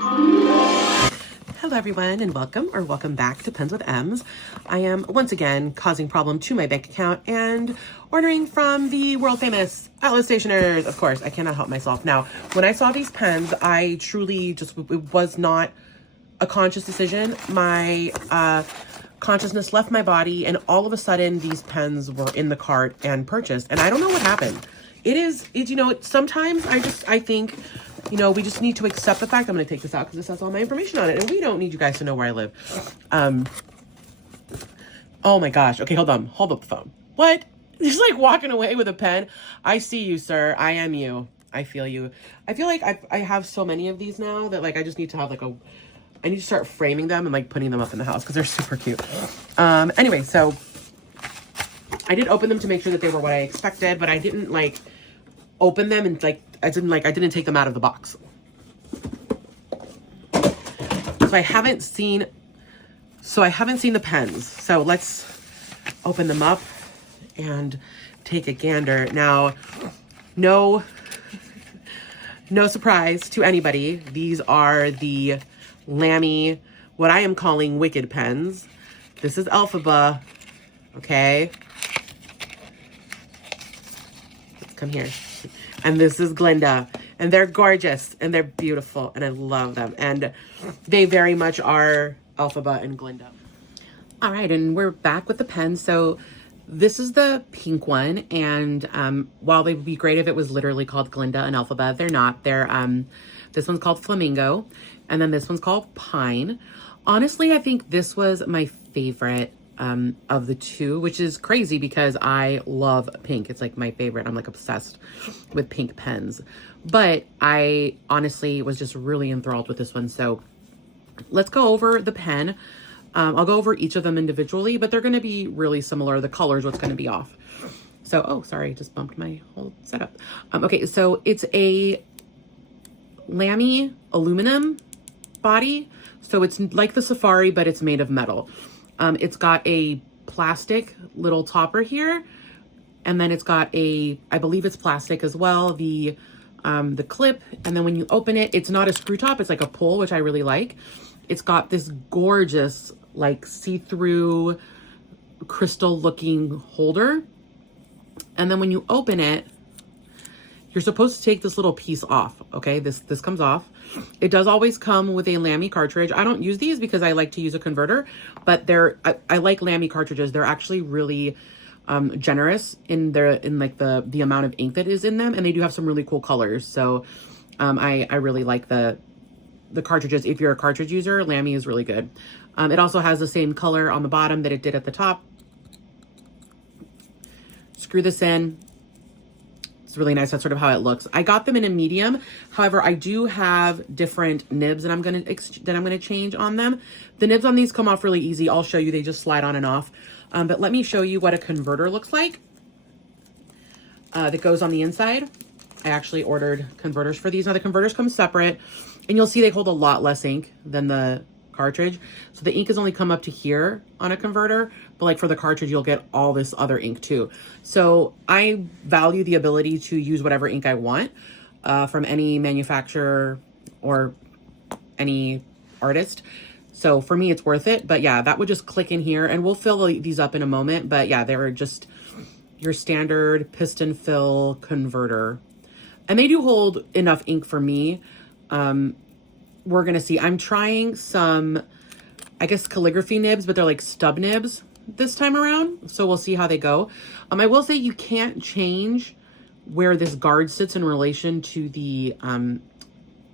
Hello everyone and welcome back to Pens with M's. I am once again causing problem to my bank account and ordering from the world famous Outlet Stationers. Of course, I cannot help myself. Now, when I saw these pens, I truly it was not a conscious decision. My consciousness left my body and all of a sudden these pens were in the cart and purchased, and I don't know what happened. Sometimes I think, we just need to accept the fact. I'm going to take this out because this has all my information on it and we don't need you guys to know where I live. Oh my gosh. Okay, hold up the phone. What? Just like walking away with a pen. I see you, sir. I am you. I feel you. I feel like I have so many of these now that like I just need to have I need to start framing them and like putting them up in the house because they're super cute. Anyway, so I did open them to make sure that they were what I expected, but I didn't like open them and I didn't take them out of the box. So I haven't seen the pens. So let's open them up and take a gander. Now, no surprise to anybody. These are the Lamy, what I am calling Wicked pens. This is Elphaba, okay? Let's come here. And this is Glinda. And they're gorgeous and they're beautiful and I love them. And they very much are Elphaba and Glinda. All right, and we're back with the pens. So this is the pink one. And while they would be great if it was literally called Glinda and Elphaba, they're not. This one's called Flamingo. And then this one's called Pine. Honestly, I think this was my favorite of the two, which is crazy because I love pink. It's like my favorite. I'm like obsessed with pink pens. But I honestly was just really enthralled with this one. So let's go over the pen. I'll go over each of them individually, but they're going to be really similar. The color's what's going to be off. So, oh, sorry, just bumped my whole setup. Okay, so it's a Lamy aluminum body. So it's like the Safari, but it's made of metal. It's got a plastic little topper here. And then it's got I believe it's plastic as well, the clip. And then when you open it, it's not a screw top, it's like a pull, which I really like. It's got this gorgeous, like see-through crystal looking holder. And then when you open it, you're supposed to take this little piece off, okay? This comes off. It does always come with a Lamy cartridge. I don't use these because I like to use a converter, but I like Lamy cartridges. They're actually really generous in the amount of ink that is in them, and they do have some really cool colors. So I really like the cartridges. If you're a cartridge user, Lamy is really good. It also has the same color on the bottom that it did at the top. Screw this in. It's really nice. That's sort of how it looks. I got them in a medium. However, I do have different nibs that I'm gonna change on them. The nibs on these come off really easy. I'll show you. They just slide on and off. But let me show you what a converter looks like that goes on the inside. I actually ordered converters for these. Now the converters come separate, and you'll see they hold a lot less ink than the cartridge. So the ink has only come up to here on a converter, but like for the cartridge, you'll get all this other ink too. So I value the ability to use whatever ink I want from any manufacturer or any artist. So for me, it's worth it. But yeah, that would just click in here and we'll fill these up in a moment. But yeah, they're just your standard piston fill converter. And they do hold enough ink for me. We're going to see. I'm trying some, I guess, calligraphy nibs, but they're like stub nibs this time around. So we'll see how they go. I will say you can't change where this guard sits in relation to the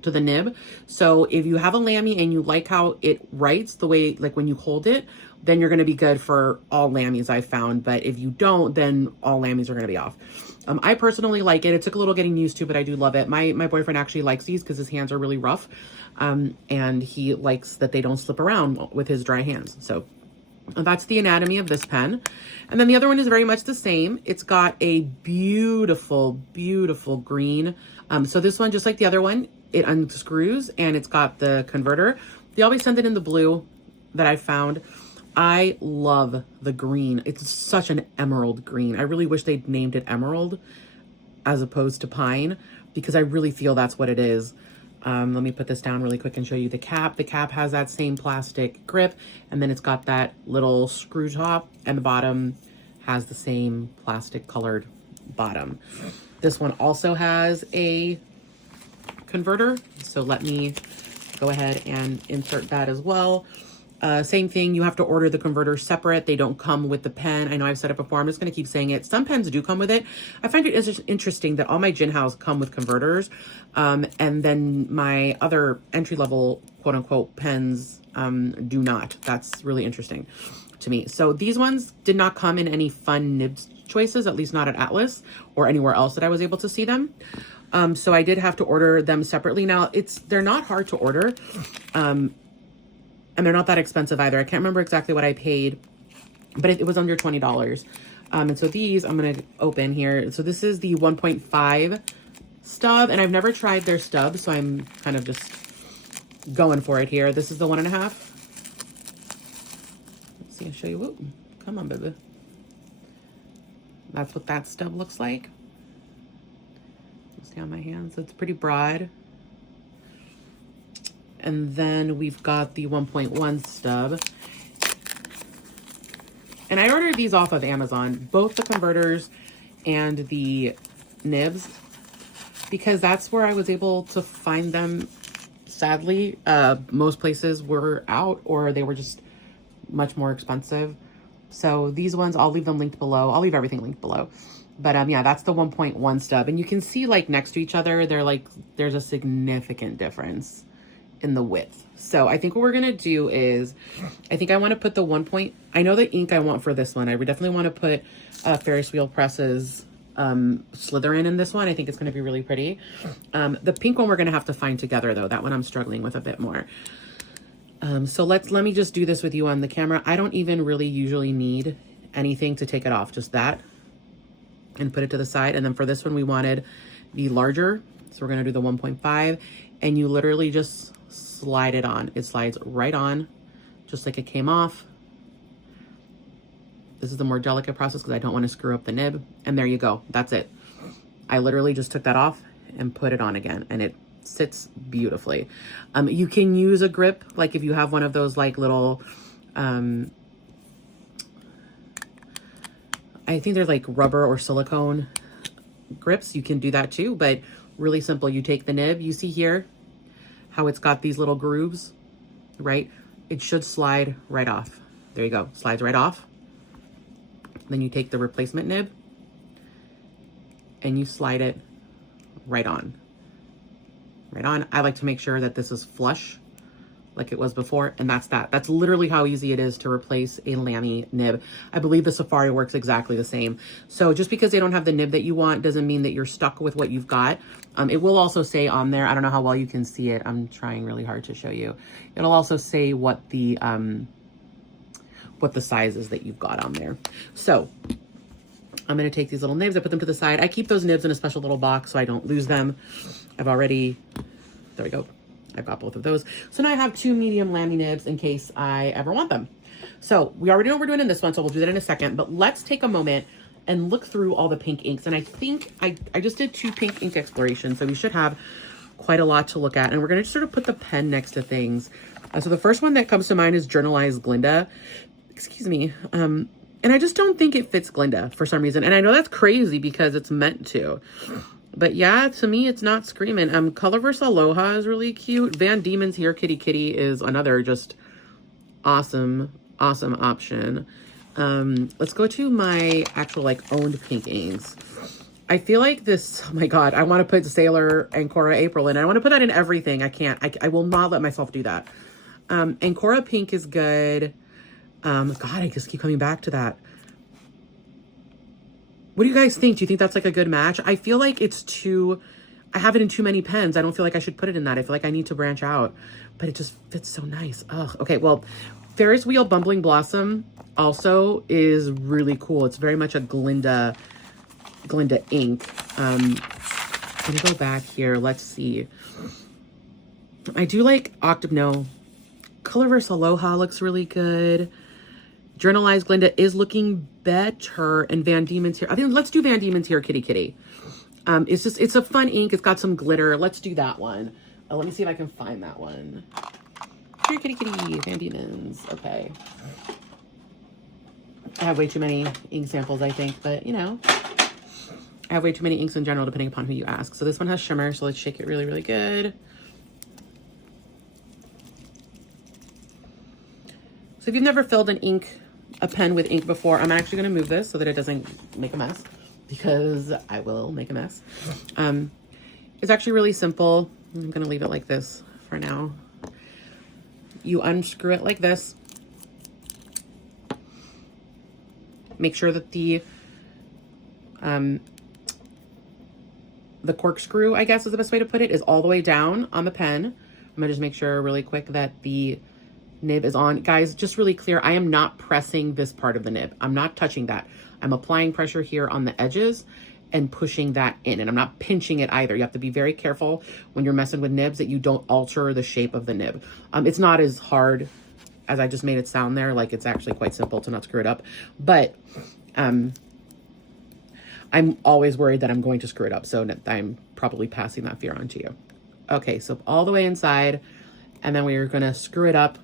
nib. So if you have a Lamy and you like how it writes the way, like when you hold it, then you're going to be good for all Lamys I've found. But if you don't, then all Lamys are going to be off. I personally like it. It took a little getting used to, but I do love it. My boyfriend actually likes these because his hands are really rough. And he likes that they don't slip around with his dry hands. So that's the anatomy of this pen. And then the other one is very much the same. It's got a beautiful, beautiful green. So this one, just like the other one, it unscrews and it's got the converter. They always send it in the blue that I found. I love the green. It's such an emerald green. I really wish they'd named it emerald as opposed to pine because I really feel that's what it is. Let me put this down really quick and show you the cap. The cap has that same plastic grip, and then it's got that little screw top, and the bottom has the same plastic colored bottom. This one also has a converter, so let me go ahead and insert that as well. Same thing, you have to order the converter separate. They don't come with the pen. I know I've said it before, I'm just going to keep saying it. Some pens do come with it. I find it interesting that all my Jinhaos come with converters, and then my other entry-level quote-unquote pens do not. That's really interesting to me. So these ones did not come in any fun Nibs choices, at least not at Atlas or anywhere else that I was able to see them. So I did have to order them separately. Now they're not hard to order. And they're not that expensive either. I can't remember exactly what I paid, but it was under $20. And so these I'm going to open here. So this is the 1.5 stub, and I've never tried their stub, so I'm kind of just going for it here. This is the 1.5. Let's see, I'll show you. Whoa, come on, baby. That's what that stub looks like. See on my hands, it's pretty broad. And then we've got the 1.1 stub. And I ordered these off of Amazon, both the converters and the nibs, because that's where I was able to find them. Sadly, most places were out or they were just much more expensive. So these ones, I'll leave them linked below. I'll leave everything linked below. But yeah, that's the 1.1 stub. And you can see like next to each other, they're like, there's a significant difference in the width. So I think what we're gonna do is, I think I want to put the I know the ink I want for this one. I would definitely want to put Ferris Wheel Presses Slytherin in this one. I think it's going to be really pretty. The pink one we're going to have to find together though. That one I'm struggling with a bit more. So let me just do this with you on the camera. I don't even really usually need anything to take it off, just that, and put it to the side. And then for this one, we wanted the larger. So we're going to do the 1.5, and you literally just slide it on. It slides right on, just like it came off. This is the more delicate process because I don't want to screw up the nib. And there you go. That's it. I literally just took that off and put it on again, and it sits beautifully. You can use a grip, like if you have one of those like little, I think they're like rubber or silicone grips. You can do that too, but really simple. You take the nib, you see here how it's got these little grooves, right? It should slide right off. There you go, slides right off. Then you take the replacement nib and you slide it right on. Right on. I like to make sure that this is flush like it was before, and that's that. That's literally how easy it is to replace a Lamy nib. I believe the Safari works exactly the same. So just because they don't have the nib that you want doesn't mean that you're stuck with what you've got. It will also say on there, I don't know how well you can see it. I'm trying really hard to show you. It'll also say what the size is that you've got on there. So I'm going to take these little nibs, I put them to the side. I keep those nibs in a special little box so I don't lose them. There we go. I've got both of those. So now I have 2 medium Lamy nibs in case I ever want them. So we already know what we're doing in this one, so we'll do that in a second. But let's take a moment and look through all the pink inks. And I think I just did 2 pink ink explorations, so we should have quite a lot to look at. And we're going to sort of put the pen next to things. So the first one that comes to mind is Journalized Glinda. Excuse me. And I just don't think it fits Glinda for some reason. And I know that's crazy because it's meant to. But yeah, to me, it's not screaming. Colorverse Aloha is really cute. Van Diemen's Here Kitty Kitty is another just awesome option. Let's go to my actual like owned pink inks. I feel like this, oh my God, I want to put Sailor and Cora April in. I want to put that in everything. I can't. I will not let myself do that. And Cora Pink is good. God, I just keep coming back to that. What do you guys think? Do you think that's like a good match? I feel like it's too, I have it in too many pens. I don't feel like I should put it in that. I feel like I need to branch out, but it just fits so nice. Ugh. Okay, well, Ferris Wheel Bumbling Blossom also is really cool. It's very much a Glinda ink. Let me go back here. Let's see. I do like Colorverse Aloha looks really good. Journalized Glinda is looking better, and Van Diemen's Here. I think let's do Van Diemen's Here Kitty Kitty. It's a fun ink. It's got some glitter. Let's do that one. Oh, let me see if I can find that one. Here, kitty, kitty, Van Diemen's. Okay. I have way too many ink samples, I think, but you know, I have way too many inks in general, depending upon who you ask. So this one has shimmer, so let's shake it really, really good. So if you've never filled a pen with ink before, I'm actually going to move this so that it doesn't make a mess, because I will make a mess. It's actually really simple. I'm going to leave it like this for now. You unscrew it like this. Make sure that the corkscrew, I guess is the best way to put it, is all the way down on the pen. I'm gonna just make sure really quick that the nib is on. Guys, just really clear, I am not pressing this part of the nib. I'm not touching that. I'm applying pressure here on the edges and pushing that in, and I'm not pinching it either. You have to be very careful when you're messing with nibs that you don't alter the shape of the nib. It's not as hard as I just made it sound there. Like, it's actually quite simple to not screw it up, but I'm always worried that I'm going to screw it up, so I'm probably passing that fear on to you. Okay, so all the way inside, and then we're gonna screw it up.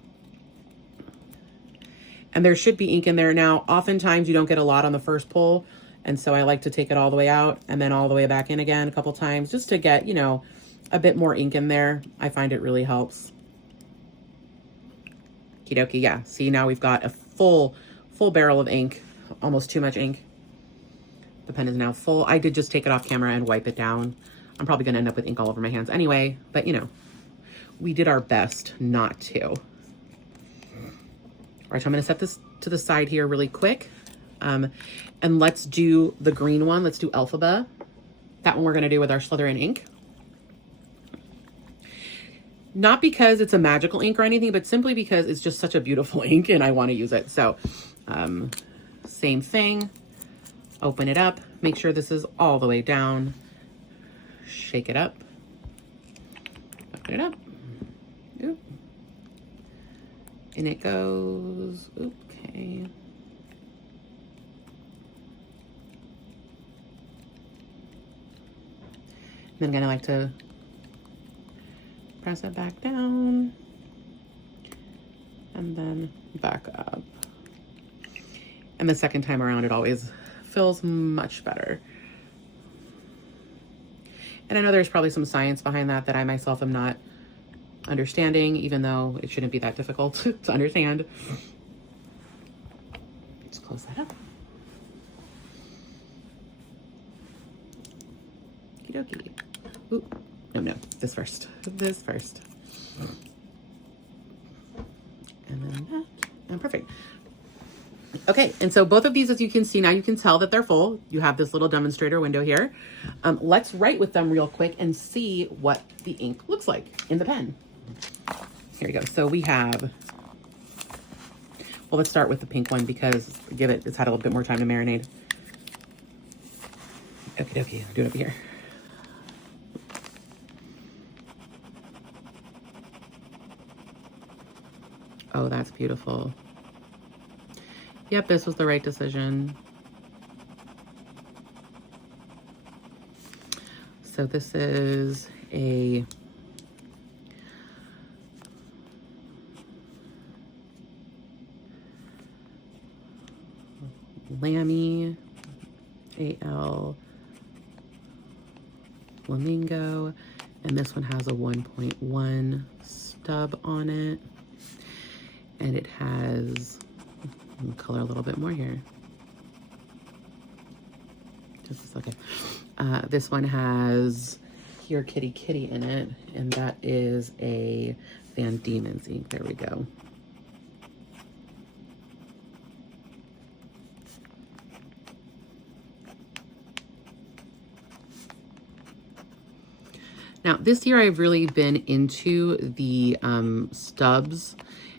And there should be ink in there. Now, oftentimes you don't get a lot on the first pull, and so I like to take it all the way out and then all the way back in again a couple times, just to get, you know, a bit more ink in there. I find it really helps. Okie dokie, yeah. See, now we've got a full barrel of ink, almost too much ink. The pen is now full. I did just take it off camera and wipe it down. I'm probably gonna end up with ink all over my hands anyway, but you know, we did our best not to. All right, so I'm gonna set this to the side here really quick. And let's do the green one. Let's do Elphaba. That one we're gonna do with our Slytherin ink. Not because it's a magical ink or anything, but simply because it's just such a beautiful ink and I wanna use it. So, same thing. Open it up, make sure this is all the way down, shake it up, open it up, oop. And it goes, okay. And I'm gonna like to press it back down and then back up. And the second time around, it always feels much better. And I know there's probably some science behind that I myself am not understanding, even though it shouldn't be that difficult to understand. Let's close that up. Okie dokie. Ooh, no, this first. This first. And then that, and perfect. Okay, and so both of these, as you can see, now you can tell that they're full. You have this little demonstrator window here. Let's write with them real quick and see what the ink looks like in the pen. Here we go. So we have, well, let's start with the pink one because it's had a little bit more time to marinate. Okie dokie, do it over here. Oh, that's beautiful. Yep, this was the right decision. So this is a Lamy AL Flamingo, and this one has a 1.1 stub on it, and it has, color a little bit more here. Just a second. This one has here Kitty Kitty in it, and that is a Van Diemen's ink. There we go. Now, this year I've really been into the stubs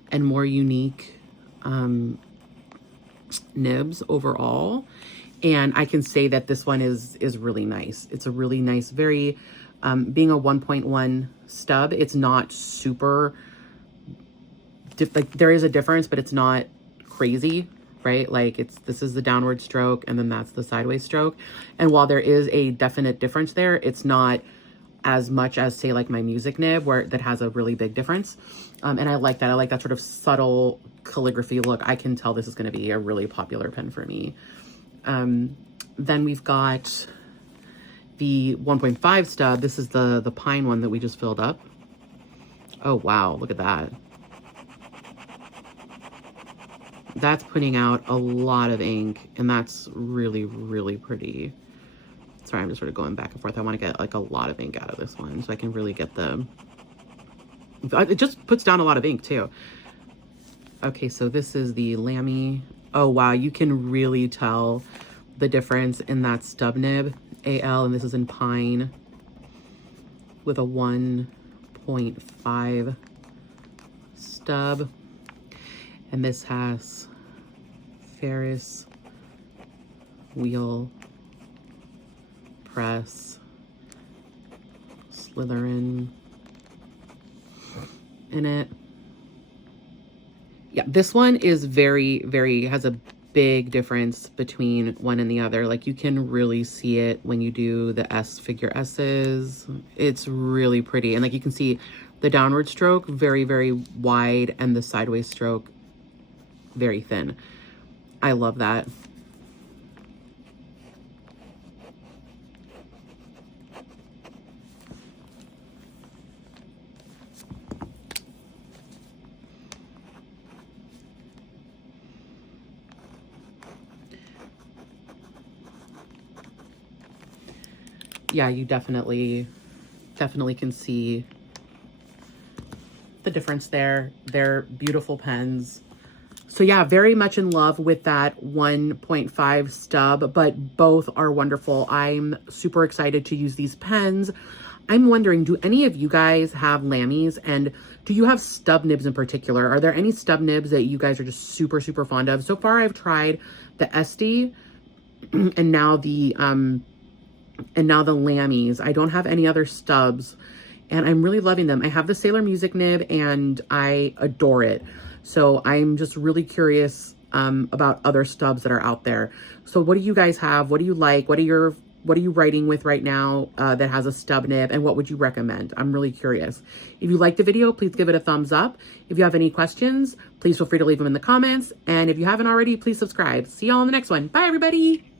and more unique nibs overall, and I can say that this one is really nice. It's a really nice, very being a 1.1 stub, it's not super like, there is a difference, but it's not crazy, right? Like, this is the downward stroke and then that's the sideways stroke, and while there is a definite difference there, it's not as much as, say, like my music nib, where that has a really big difference. And I like that. I like that sort of subtle calligraphy look. I can tell this is going to be a really popular pen for me. Then we've got the 1.5 stub. This is the pine one that we just filled up. Oh, wow. Look at that. That's putting out a lot of ink, and that's really, really pretty. Sorry, I'm just sort of going back and forth. I want to get like a lot of ink out of this one so I can really get the... It just puts down a lot of ink too. Okay, so this is the Lamy. Oh, wow. You can really tell the difference in that stub nib, AL, and this is in pine with a 1.5 stub. And this has Ferris wheel press, Slytherin in it. Yeah, this one is has a big difference between one and the other. Like you can really see it when you do the S figure S's. It's really pretty. And like you can see the downward stroke very, very wide and the sideways stroke very thin. I love that. Yeah, you definitely can see the difference there. They're beautiful pens. So yeah, very much in love with that 1.5 stub, but both are wonderful. I'm super excited to use these pens. I'm wondering, do any of you guys have Lamys, and do you have stub nibs in particular? Are there any stub nibs that you guys are just super, super fond of? So far, I've tried the SD and now the Lamys. I don't have any other stubs, and I'm really loving them. I have the Sailor Music nib, and I adore it. So I'm just really curious about other stubs that are out there. So what do you guys have? What do you like? What are you writing with right now that has a stub nib, and what would you recommend? I'm really curious. If you liked the video, please give it a thumbs up. If you have any questions, please feel free to leave them in the comments. And if you haven't already, please subscribe. See y'all in the next one. Bye, everybody.